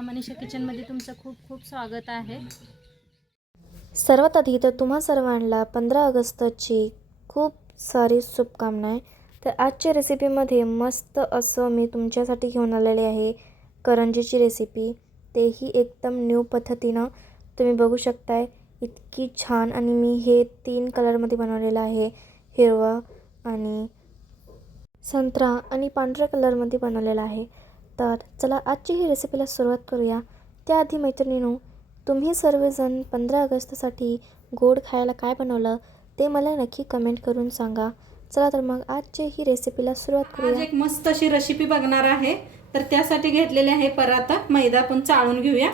माझ्या मनीषा किचनमध्ये तुमचं खूप खूप स्वागत आहे। सर्वात आधी तर तुम्हा सर्वांना 15 ऑगस्टची खूप सारी शुभकामना। तर आजच्या रेसिपीमध्ये मस्त असं मी तुमच्यासाठी घेऊन आलेले आहे करंजीची रेसिपी, तेही एकदम न्यू पद्धतीनं। तुम्ही बघू शकताय इतकी छान, आणि मी हे 3 कलरमध्ये बनवलेलं आहे, हिरवा आणि संत्रा आणि पांढऱ्या कलरमध्ये बनवलेला आहे। तर चला आजची ही रेसिपीला सुरुवात करूया। त्याआधी मैत्रिणींनो, तुम्ही सर्वजण 15 ऑगस्टसाठी गोड खायला काय बनवलं ते मला नक्की कमेंट करून सांगा। चला तर मग आजची ही रेसिपीला सुरुवात करूया। आज एक मस्त अशी रेसिपी बघणार आहे। तर त्यासाठी घेतलेले आहे पराता मैदा, पण चाळून घेऊया।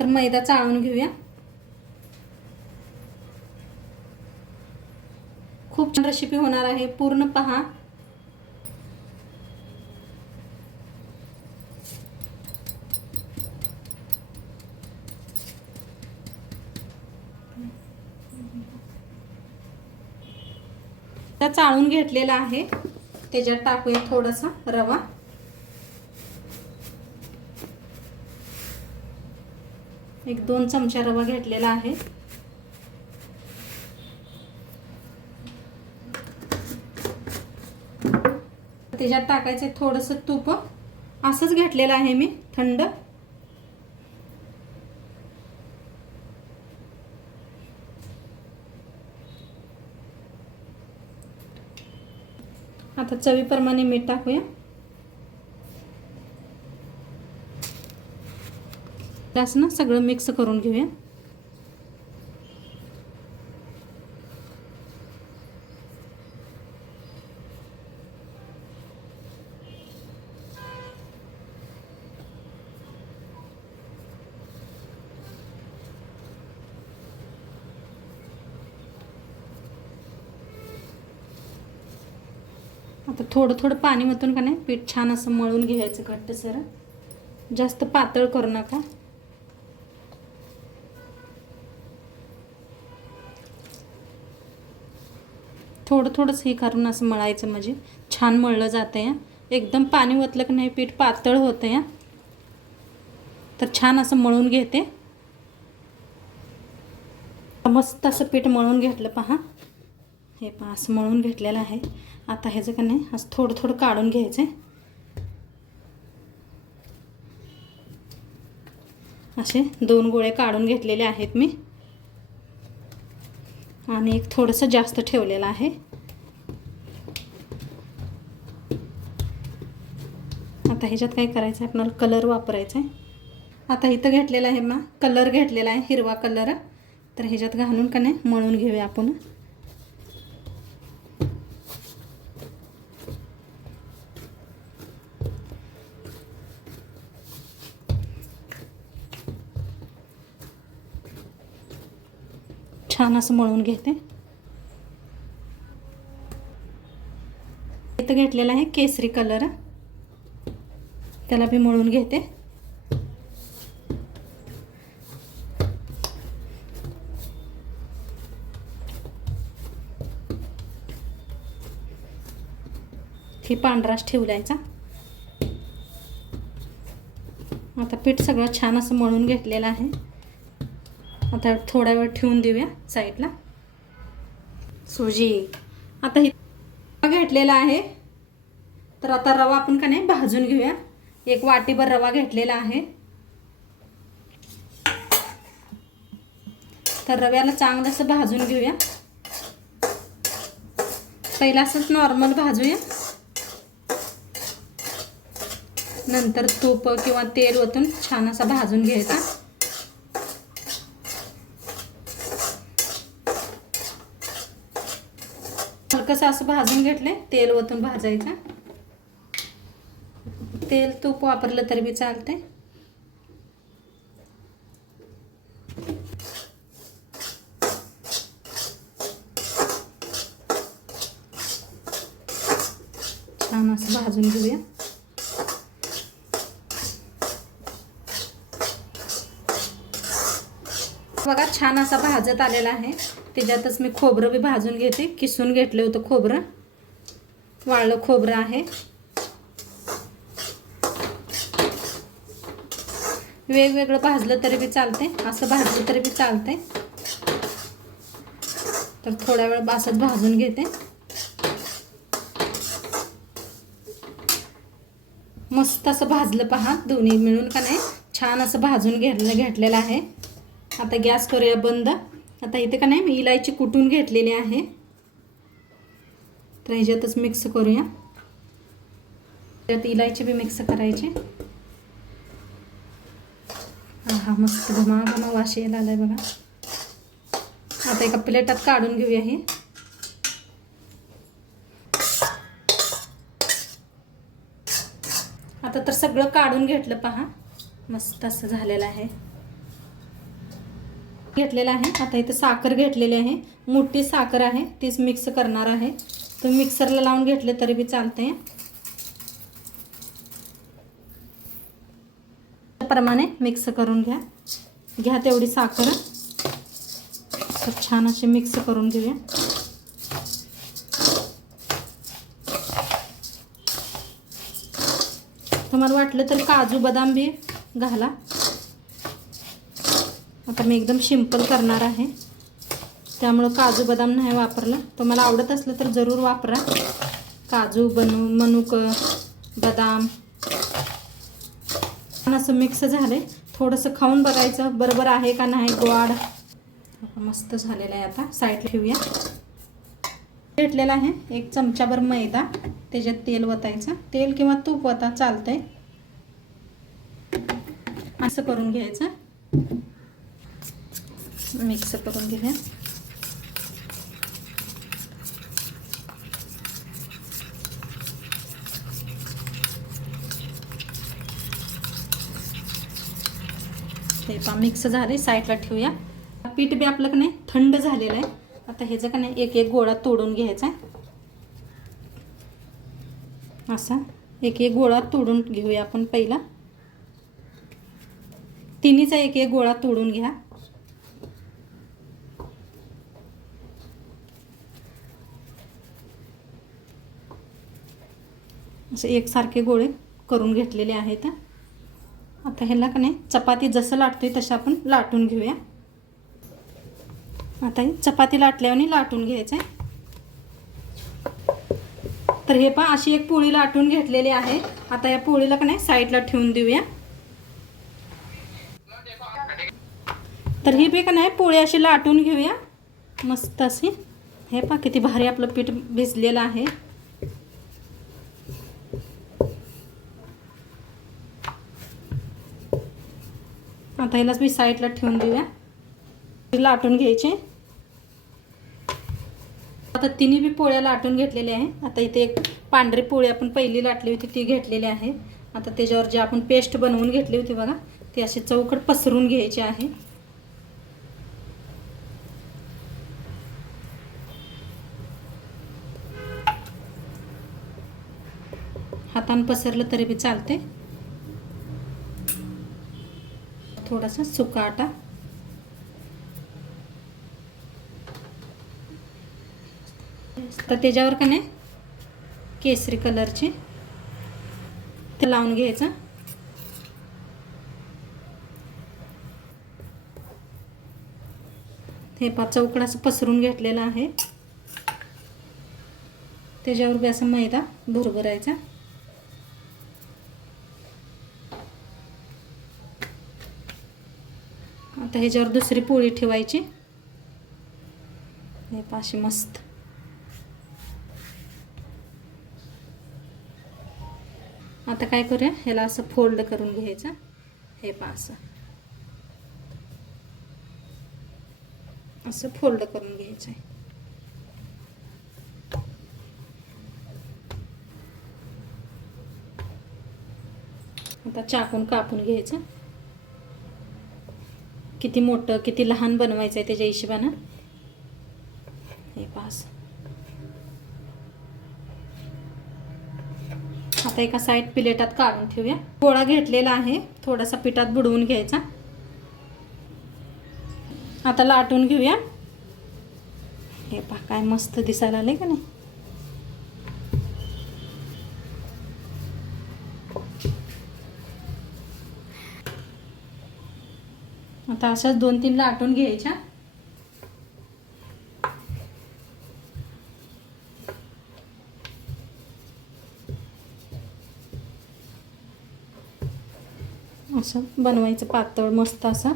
तर मैदा चाळून घेऊया। खूप छान रेसिपी होणार आहे, पूर्ण पहा। तर चाळून घेतलेला आहे, त्याच्यात टाकूया थोडासा रवा। एक 2 चमचा रवा घेतलेला आहे। त्याच्यात टाकायचं थोडंसं तूप, असंच घेतलेलं आहे मी थंड। आता चवीप्रमाणे मीठ टाकूया। त्यास ना सगळं मिक्स करून घेऊया। आता थोडं थोडं पाणी ओतून का नाही पीठ छान असं मळून घ्यायचं घट्टसर, जास्त पातळ करू नका। थोडं थोडंच हे करून असं मळायचं, म्हणजे छान मळलं जातं या। एकदम पाणी ओतलं की नाही पीठ पातळ होतं या। तर छान असं मळून घेते। मस्त असं पीठ मळून घेतलं पहा, हे पहा असं मळून घेतलेलं आहे। आता ह्याचं का नाही असं थोडं थोडं काढून घ्यायचं। असे 2 गोळे काढून घेतलेले आहेत मी, आणि एक थोडंसं जास्त ठेवलेलं आहे। आता ह्याच्यात काय करायचं आहे, आपल्याला कलर वापरायचा आहे। आता इथं घेतलेला आहे ना कलर, घेतलेला आहे हिरवा कलर। तर ह्याच्यात घालून का नाही मळून घेऊया आपण। छान असं मळून घेते। इथं घेतलेला आहे केसरी कलर, त्याला बी मळून घेते। हे पांढराच ठेवलायचा। आता पीठ सगळं छान असं मळून घेतलेलं आहे। आता थोडा वेळ ठेवून देऊया साईडला। सुजी आता हे घेतलेला आहे। तर आता रवा आपण का नाही भाजून घेऊया। एक वाटीभर रवा घेतलेला आहे। तर रव्याला चांगलं असं भाजून घेऊया। पहिला असंच नॉर्मल भाजूया, नंतर तूप किंवा तेल ओतून छान असा भाजून घ्यायचा। हलकंसं असं भाजून घेतले, तेल ओतून भाजायचं। तेल तूप वापरलं तरी बी चालते। छान असं भाजून घेऊया। बघा छान असा भाजत आलेला आहे। त्याच्यातच मी खोबरं बी भाजून घेते, किसून घेतलं होतं खोबरं, वाळलं खोबरं आहे। वेगवेगळं भाजलं तरी बी चालते, असं भाजलं तरी बी चालते. तर थोड्या वेळ असंच भाजून घेते. मस्त असं भाजलं पहा, दोन्ही मिळून का नाही छान असं भाजून घेतलेलं आहे. आता गॅस करूया बंद. आता इथे का नाही मी इलायची कुटून घेतलेली आहे, तर ह्याच्यातच मिक्स करूया. त्यात इलायची बी मिक्स करायची. हा मस्त घमाघमा वास यायला आलाय बघा. आता एका प्लेटात काढून घेऊया हे. आता तर सगळं काढून घेतलं पहा, मस्त असं झालेलं आहे. घेतलेलं आहे. आता इथं साखर घेतलेली आहे, मोठी साखर आहे, तीच मिक्स करणार आहे. तुम्ही मिक्सरला लावून घेतले तरी बी चालते. प्रमाणे मिक्स करून घ्या तेवढी साखर. तर छान असे मिक्स करून घेऊया. तुम्हाला वाटलं तर काजू बदाम बी घाला. आता मी एकदम सिंपल करणार आहे, त्यामुळं काजू बदाम नाही वापरला. तुम्हाला आवडत असलं तर जरूर वापरा. काजू मनुक बदाम. असं मिक्स झाले. थोडंसं खाऊन बघायचं बरोबर आहे का नाही गोड. मस्त झालेलं आहे. आता साईडला ठेवूया. घेतलेला आहे 1 चमचाभर मैदा, त्याच्यात तेल वतायचं. तेल किंवा तूप वता चालतंय. असं करून घ्यायचं. मिक्स करून घेऊया. ते पा मिक्स झाले, साईडला ठेवूया. पीठ बी आपलं का नाही थंड झालेलं आहे. आता ह्याचं का नाही एक गोळा तोडून घ्यायचा. असा एक गोळा तोडून घेऊया आपण. पहिला तिन्हीचा एक गोळा तोडून घ्या. असे एकसारखे गोळे करून घेतलेले आहेत. आता ह्याला का नाही चपाती जसं लाटतोय तसं आपण लाटून घेऊया. आता ही चपाती लाटल्याने लाटून घ्यायचं आहे. तर हे पहा अशी एक पोळी लाटून घेतलेली आहे. आता या पोळीला का नाही साईडला ठेवून देऊया. तर ही बी का नाही पोळी अशी लाटून घेऊया मस्त अशी. हे पहा किती भारी आपलं पीठ भिजलेलं आहे. आता ह्यालाच मी साईडला ठेवून देऊया. लाटून घ्यायचे. आता तिन्ही बी पोळ्या लाटून घेतलेल्या आहे. आता इथे एक पांढरी पोळी आपण पहिली लाटली होती ती घेतलेली आहे. आता त्याच्यावर जे आपण पेस्ट बनवून घेतली होती बघा, ती अशी चौकट पसरून घ्यायची आहे. हाताने पसरलं तरी बी चालते. थोडासा सुका आटा. तर त्याच्यावर का नाही केसरी कलरचे ते लावून घ्यायचं. हे पा चौकड असं पसरून घेतलेलं आहे. त्याच्यावर बी असं मैदा भुरभरायचा. आता ह्याच्यावर दुसरी पोळी ठेवायची. हे पाशी मस्त. आता काय करूया, ह्याला असं फोल्ड करून घ्यायचं. हे पहा असं फोल्ड करून घ्यायचं आहे. आता चाकून कापून घ्यायचं. किती मोठं किती लहान बनवायचं आहे त्याच्या हिशोबानं. हे पहा. आता एका साईड प्लेटात काढून ठेवूया. गोळा घेतलेला आहे, थोडासा पिठात बुडवून घ्यायचा. आता लाटून घेऊया. हे पहा काय मस्त दिसायला आले का नाही. आता अशाच 2-3 लाटून घ्यायच्या. असं बनवायचं पातळ मस्त असं.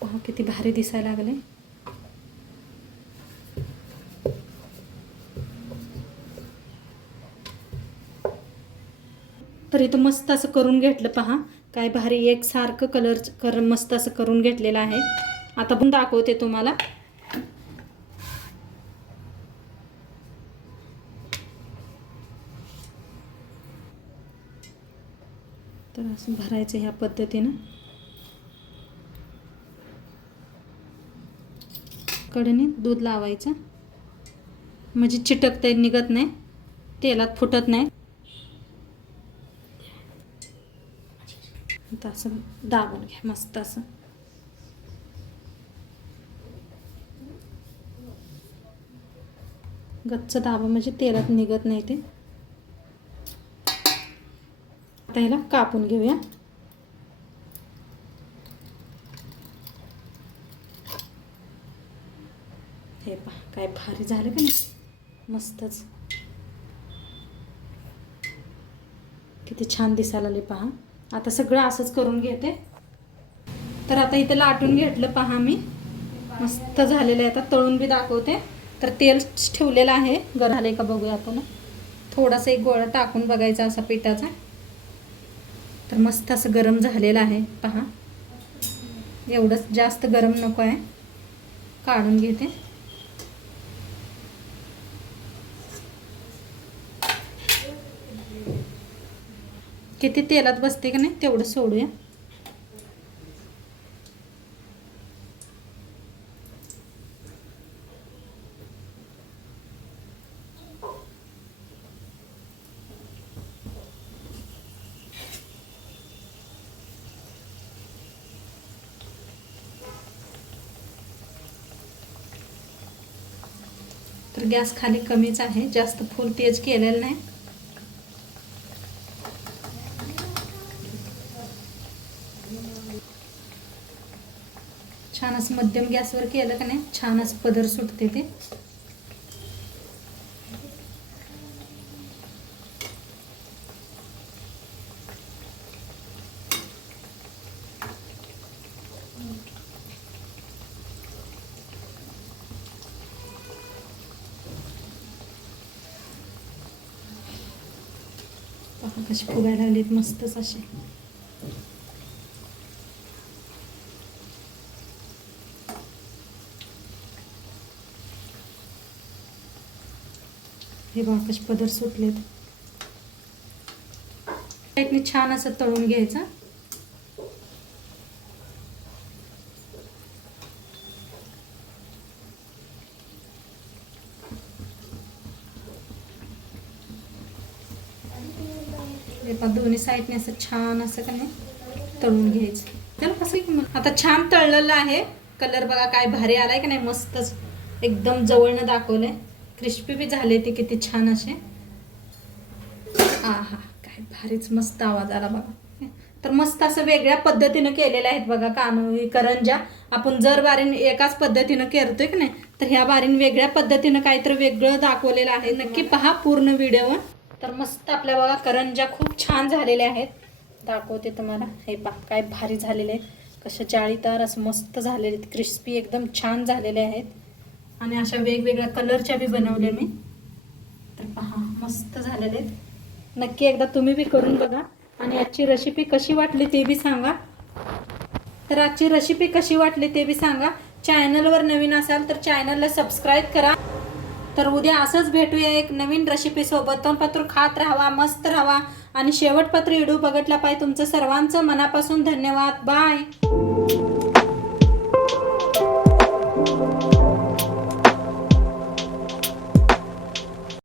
पहा किती भारी दिसायला लागले. तर इथं मस्त असं करून घेतलं. पहा काय भारी एकसारखं कलर मस्त असं करून घेतलेलं आहे. आता पण दाखवते तुम्हाला. तर असं भरायचं ह्या पद्धतीनं. कडेने दूध लावायचं म्हणजे चिटकते, निघत नाही, तेलात फुटत नाही. आता असं दाबून घ्या मस्त असं. गच्च दाबा म्हणजे तेलात निघत नाही ते. आता ह्याला कापून घेऊया. हे पहा काय भारी झालं का नाही, मस्तच. किती छान दिसायला लागले पहा. आता सगळं असंच करून घेते. तर आता इथे लाटून घेतलं पहा मी, मस्त झालेलं आहे. आता तळून बी दाखवते. तर तेल ठेवलेलं आहे, गरम झालंय का बघूया आपण. थोडासा एक गोळा टाकून बघायचा असा पिठाचा. तर मस्त असं गरम झालेलं आहे पहा. एवढंच जास्त गरम नको आहे. काढून घेते. किती तेलात बसते का नाही तेवढं सोडूया. तर गॅस खाली कमीच आहे, जास्त फुल तेज केलेलं नाही. छान असं मध्यम गॅसवर केलं का नाही छान असं पदर सुटते ते. पहा कशी फुगायला लागलीत मस्तच असे. हे बघा कसे पदर सुटलेत. साईडने छान असं तळून घ्यायचं. हे पहा दोन्ही साईडने असं छान असं का नाही तळून घ्यायचं. चला कसं आता छान तळलेलं आहे. कलर बघा काय भारी आलाय का नाही, मस्तच एकदम जवळनं दाखवलंय. क्रिस्पी बी झाले ते किती छान असे. आहा काय भारीच मस्त आवाज आला बघा. तर मस्त असं वेगळ्या पद्धतीनं केलेल्या आहेत बघा कानोळी करंजा. आपण जर बारीन एकाच पद्धतीनं करतोय की नाही, तर ह्या बारीन वेगळ्या पद्धतीनं काहीतरी वेगळं दाखवलेलं आहे. नक्की पहा पूर्ण व्हिडिओ. तर मस्त आपल्या बघा करंजा खूप छान झालेल्या आहेत. दाखवते तुम्हाला. हे पहा काय भारी झालेले आहेत. कशा जाळीदार असं मस्त झालेले आहेत, क्रिस्पी एकदम छान झालेले आहेत. आणि अशा वेगवेगळ्या कलरच्या बी बनवले मी. तर पहा मस्त झालेले आहेत. नक्की एकदा तुम्ही बी करून बघा. आणि आजची रेसिपी कशी वाटली ते बी सांगा. तर आजची रेसिपी कशी वाटली ते बी सांगा. चॅनलवर नवीन असाल तर चॅनलला सबस्क्राईब करा. तर उद्या असंच भेटूया एक नवीन रेसिपी सोबत. तोंडपत्र खात राहावा, मस्त राहावा आणि शेवटपत्र व्हिडिओ बघितला पाहिजे. तुमचं सर्वांचं मनापासून धन्यवाद. बाय.